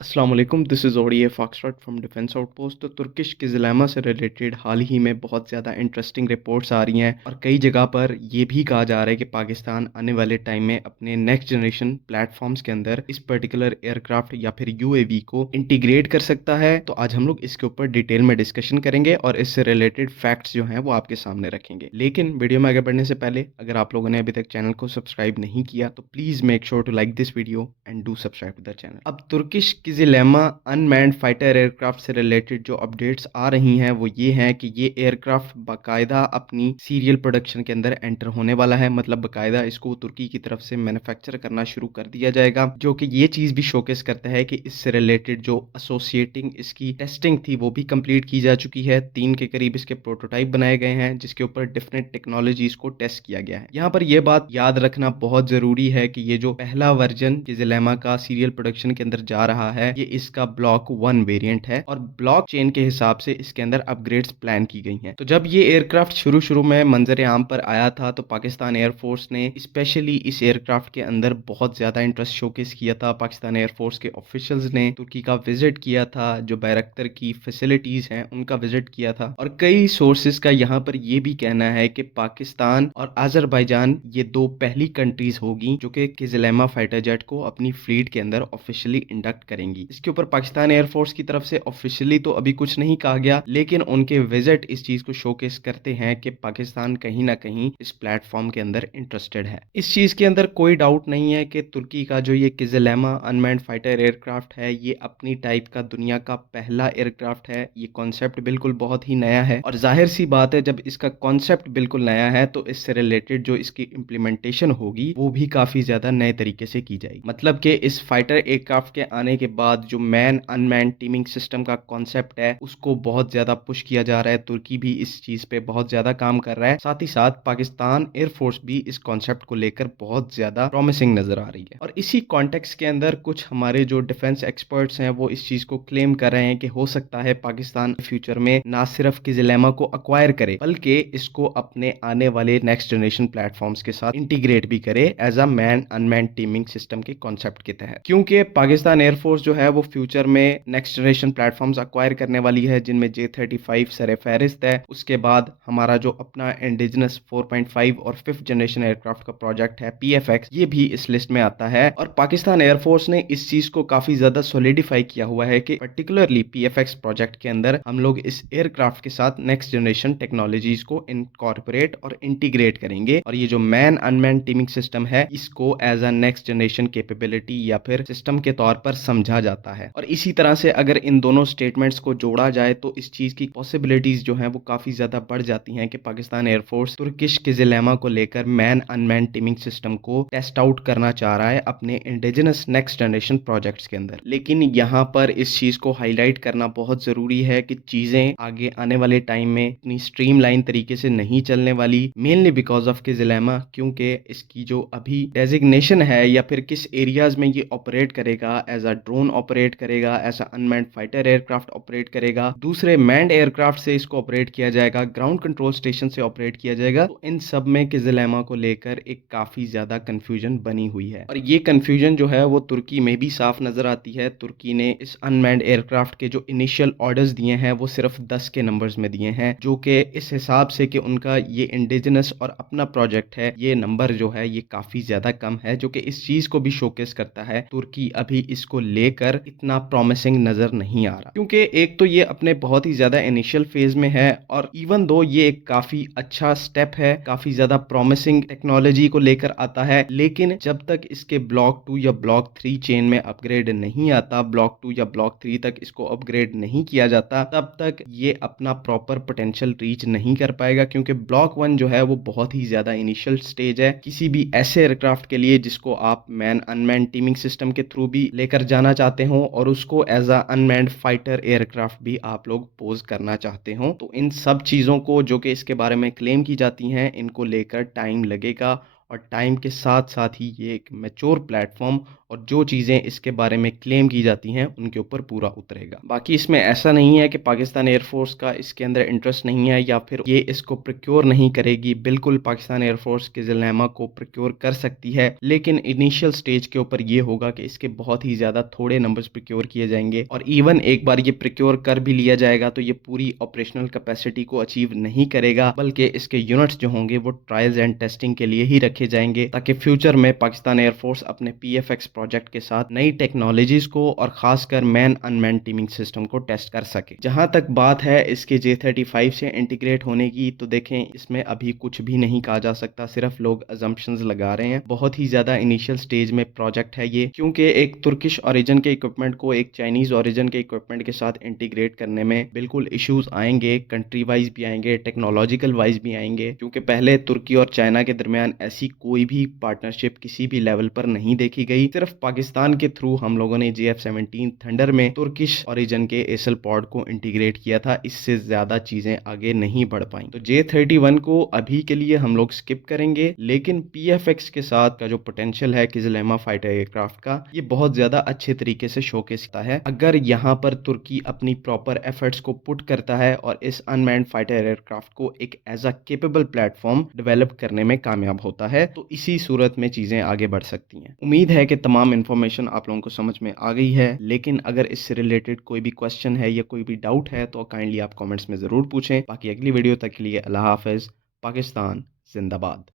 अस्सलाम वालेकुम, this is ODA foxtrot from defence outpost. तो तुर्किश क़िज़लैमा से रिलेटेड हाल ही में बहुत ज़्यादा इंटरेस्टिंग रिपोर्ट्स आ रही हैं और कई जगह पर ये भी कहा जा रहा है कि पाकिस्तान आने वाले टाइम में अपने नेक्स्ट जनरेशन प्लेटफॉर्म्स के अंदर इस पर्टिकुलर एयरक्राफ्ट या फिर यूएवी को इंटीग्रेट कर सकता है। तो आज हम लोग इसके ऊपर डिटेल में डिस्कशन करेंगे और इससे रिलेटेड फैक्ट्स जो हैं वो आपके सामने रखेंगे। लेकिन वीडियो में आगे बढ़ने से पहले अगर आप लोगों ने अभी तक चैनल को सब्सक्राइब नहीं किया तो please make sure to like this video and do subscribe to the channel. अब Turkish Kizilelma unmanned fighter aircraft से रिलेटेड जो अपडेट्स आ रही हैं वो ये हैं कि ये एयरक्राफ्ट बाकायदा अपनी सीरियल प्रोडक्शन के अंदर एंटर होने वाला है। मतलब बाकायदा इसको तुर्की की तरफ से मैन्युफैक्चर करना शुरू कर दिया जाएगा, जो कि ये चीज़ भी शोकेस करता है कि इससे रिलेटेड जो एसोसिएटिंग इसकी टेस्टिंग थी वो भी कंप्लीट की जा चुकी है। 3 के करीब इसके प्रोटोटाइप बनाए गए हैं जिसके ऊपर डिफरेंट टेक्नोलॉजीज को टेस्ट किया गया है। यहाँ पर यह बात याद रखना बहुत जरूरी है कि ये जो पहला वर्जन क़िज़लैमा का सीरियल प्रोडक्शन के अंदर जा रहा है ये इसका ब्लॉक 1 वेरिएंट है और ब्लॉक चेन के हिसाब से इसके अंदर अपग्रेड्स प्लान की गई हैं। तो जब ये एयरक्राफ्ट शुरू में मंजर आम पर आया था तो पाकिस्तान एयरफोर्स ने स्पेशली इस एयरक्राफ्ट के अंदर बहुत ज्यादा इंटरेस्ट शोकेस किया था। पाकिस्तान एयरफोर्स के ऑफिशियल्स ने तुर्की का विजिट किया था, जो बैरक्तर की फैसिलिटीज हैं उनका विजिट किया था और कई सोर्सेज का यहाँ पर यह भी कहना है कि पाकिस्तान और अजरबैजान ये दो पहली कंट्रीज होगी जो कि क़िज़लैमा फाइटर जेट को अपनी फ्लीट के अंदर ऑफिशियली इंडक्ट करेंगी। इसके ऊपर पाकिस्तान एयरफोर्स की तरफ से ऑफिशियली तो अभी कुछ नहीं कहा गया, लेकिन उनके विजिट इस चीज को शोकेस करते हैं कि पाकिस्तान कहीं ना कहीं इस प्लेटफॉर्म के अंदर इंटरेस्टेड है। इस चीज के अंदर कोई डाउट नहीं है कि तुर्की का जो ये क़िज़लैमा अनमैन्ड फाइटर एयरक्राफ्ट है ये अपनी टाइप का दुनिया का पहला एयरक्राफ्ट है। ये कॉन्सेप्ट बिल्कुल बहुत ही नया है और जाहिर सी बात है जब इसका कॉन्सेप्ट बिल्कुल नया है तो इससे रिलेटेड जो इसकी इम्प्लीमेंटेशन होगी वो भी काफी ज्यादा नए तरीके से की जाएगी। मतलब कि इस फाइटर एयरक्राफ्ट के आने के बाद जो मैन अनमैन टीमिंग सिस्टम का कॉन्सेप्ट है उसको बहुत ज्यादा पुश किया जा रहा है। तुर्की भी इस चीज पे बहुत ज्यादा काम कर रहा है, साथ ही साथ पाकिस्तान एयरफोर्स भी इस कॉन्सेप्ट को लेकर बहुत ज्यादा प्रॉमिसिंग नजर आ रही है। और इसी कॉन्टेक्स्ट के अंदर कुछ हमारे जो डिफेंस एक्सपर्ट्स हैं वो इस चीज को क्लेम कर रहे हैं कि हो सकता है पाकिस्तान फ्यूचर में ना सिर्फ क़िज़लैमा को अक्वायर करे बल्कि इसको अपने आने वाले नेक्स्ट जनरेशन प्लेटफॉर्म्स के साथ इंटीग्रेट भी करे as a man unmanned teaming system के कॉन्सेप्ट के तहत। क्योंकि पाकिस्तान एयरफोर्स जो है वो फ्यूचर में नेक्स्ट जनरेशन प्लेटफॉर्म्स अक्वायर करने वाली है जिनमें J-35 सर फहरिस्त है। उसके बाद हमारा जो अपना इंडिजिनस 4.5 और 5th जनरेशन एयरक्राफ्ट का प्रोजेक्ट है PFX ये भी इस लिस्ट में आता है। और पाकिस्तान एयरफोर्स ने इस चीज को काफी ज्यादा सॉलिडिफाई किया हुआ है कि पर्टिकुलरली PFX प्रोजेक्ट के अंदर हम लोग इस एयरक्राफ्ट के साथ नेक्स्ट जनरेशन टेक्नोलॉजीज को इनकॉर्पोरेट और इंटीग्रेट करेंगे और ये जो मैन अनमैन टीमिंग सिस्टम है इसको as a next generation capability या फिर सिस्टम के तौर पर समझा जाता है। और इसी तरह से अगर इन दोनों स्टेटमेंट्स को जोड़ा जाए तो इस चीज की पॉसिबिलिटीज जो हैं वो काफी ज्यादा बढ़ जाती हैं कि पाकिस्तान एयरफोर्स तुर्किश क़िज़लैमा को लेकर मैन अनमैन टीमिंग सिस्टम को टेस्ट आउट करना चाह रहा है अपने इंडिजिनस नेक्स्ट जनरेशन प्रोजेक्ट्स के अंदर। लेकिन यहाँ पर इस चीज को हाईलाइट करना बहुत जरूरी है कि चीजें आगे आने वाले टाइम में इतनी स्ट्रीमलाइन तरीके से नहीं चलने वाली, मेनली बिकॉज ऑफ क़िज़लैमा, क्योंकि इसकी जो अभी डेजिग्नेशन है या फिर किस एरियाज में ये ऑपरेट करेगा, एज अ ड्रोन ऑपरेट करेगा, as a unmanned fighter aircraft operate करेगा, दूसरे मैन्ड एयरक्राफ्ट से इसको ऑपरेट किया जाएगा, ग्राउंड कंट्रोल स्टेशन से ऑपरेट किया जाएगा, तो इन सब में क़िज़लैमा को लेकर एक काफी ज्यादा कंफ्यूजन बनी हुई है। और ये कंफ्यूजन जो है वो तुर्की में भी साफ नजर आती है। तुर्की ने इस अनमैन्ड एयरक्राफ्ट के जो इनिशियल ऑर्डर्स दिए हैं वो सिर्फ 10 के नंबर्स में दिए हैं, जो कि इस हिसाब से कि उनका ये इंडिजिनस और अपना प्रोजेक्ट है ये नंबर जो है ये काफी ज्यादा कम है, जो कि इस चीज को भी शोकेस करता है तुर्की अभी इसको लेकर इतना प्रॉमिसिंग नजर नहीं आ रहा। क्योंकि एक तो ये अपने बहुत ही ज्यादा इनिशियल फेज में है और इवन दो ये एक काफी अच्छा स्टेप है, काफी ज्यादा प्रॉमिसिंग टेक्नोलॉजी को लेकर आता है, लेकिन जब तक इसके ब्लॉक 2 या ब्लॉक 3 चेन में अपग्रेड नहीं आता, ब्लॉक 2 या ब्लॉक 3 तक इसको अपग्रेड नहीं किया जाता, तब तक ये अपना प्रॉपर पोटेंशियल रीच नहीं कर पाएगा। क्योंकि ब्लॉक 1 जो है वो बहुत ही ज्यादा इनिशियल स्टेज है किसी भी ऐसे एयरक्राफ्ट के लिए जिसको आप मैन अनमैन टीमिंग सिस्टम के थ्रू भी लेकर जाना चाहते हो और उसको as a unmanned fighter aircraft भी आप लोग पोज करना चाहते हो। तो इन सब चीजों को जो कि इसके बारे में क्लेम की जाती हैं इनको लेकर टाइम लगेगा और टाइम के साथ-साथ ही ये एक मैच्योर प्लेटफ़ॉर्म और जो चीज़ें इसके बारे में क्लेम की जाती हैं, उनके ऊपर पूरा उतरेगा। बाकी इसमें ऐसा नहीं है कि पाकिस्तान एयर फ़ोर्स का इसके अंदर इंटरेस्ट नहीं है या फिर ये इसको प्रोक्योर नहीं करेगी। बिल्कुल पाकिस्तान एयर फ़ोर्स किज़लैमा को प्रोक्योर कर सकती है, लेकिन इनिशियल स्टेज के ऊपर ये होगा कि इसके बहुत ही ज़्यादा थोड़े नंबर्स प्रोक्योर किए जाएँगे और इवन एक बार ये प्रोक्योर कर भी लिया जाएगा, तो ये पूरी ऑपरेशनल कैपेसिटी को अचीव नहीं करेगा, बल्कि इसके यूनिट्स जो होंगे वो ट्रायल्स एंड टेस्टिंग के लिए ही रखे जाएँगे, ताकि फ्यूचर में पाकिस्तान एयर फ़ोर्स अपने पीएफएक्स प्रोजेक्ट के साथ नई टेक्नोलॉजीज़ को और ख़ासकर मैन अनमैन्ड टीमिंग सिस्टम को टेस्ट कर सके। जहाँ तक बात है इसके J-35 से इंटीग्रेट होने की, तो देखें इसमें अभी कुछ भी नहीं कहा जा सकता, सिर्फ लोग असम्पशन्स लगा रहे हैं। बहुत ही ज़्यादा इनिशियल स्टेज में प्रोजेक्ट है ये, क्योंकि एक तुर्किश ओरिजिन के इक्विपमेंट को एक चाइनीज़ ओरिजिन के इक्विपमेंट के साथ इंटीग्रेट करने में बिल्कुल इश्यूज़ आएँगे, कंट्री वाइज़ भी आएँगे, टेक्नोलॉजिकल वाइज़ भी आएँगे, क्योंकि पहले तुर्की और चाइना के दरमियान ऐसी कोई भी पार्टनरशिप किसी भी लेवल पर नहीं देखी गई। सिर्फ पाकिस्तान के थ्रू हम लोगों ने JF-17 थंडर में तुर्किश ओरिजिन के एसएल पॉड को इंटीग्रेट किया था, इससे ज़्यादा चीज़ें आगे नहीं बढ़ पाई। तो J-31 को अभी के लिए हम लोग स्किप करेंगे, लेकिन पीएफएक्स के साथ का जो पोटेंशियल है किज़लैमा फाइटर एयरक्राफ्ट का, ये बहुत ज़्यादा अच्छे तरीके से शोकेस होता है। अगर यहाँ पर तुर्की अपनी प्रॉपर एफर्ट्स को पुट करता है और इस अनमैन्ड फाइटर एयरक्राफ्ट को एक as a capable platform develop करने में कामयाब होता है, तो इसी सूरत में चीज़ें आगे बढ़ सकती हैं। उम्मीद है कि तमाम इन्फॉर्मेशन आप लोगों को समझ में आ गई है, लेकिन अगर इससे रिलेटेड कोई भी क्वेश्चन है या कोई भी डाउट है तो काइंडली आप कमेंट्स में ज़रूर पूछें। बाकी अगली वीडियो तक के लिए अल्लाह हाफ़िज़। पाकिस्तान ज़िंदाबाद।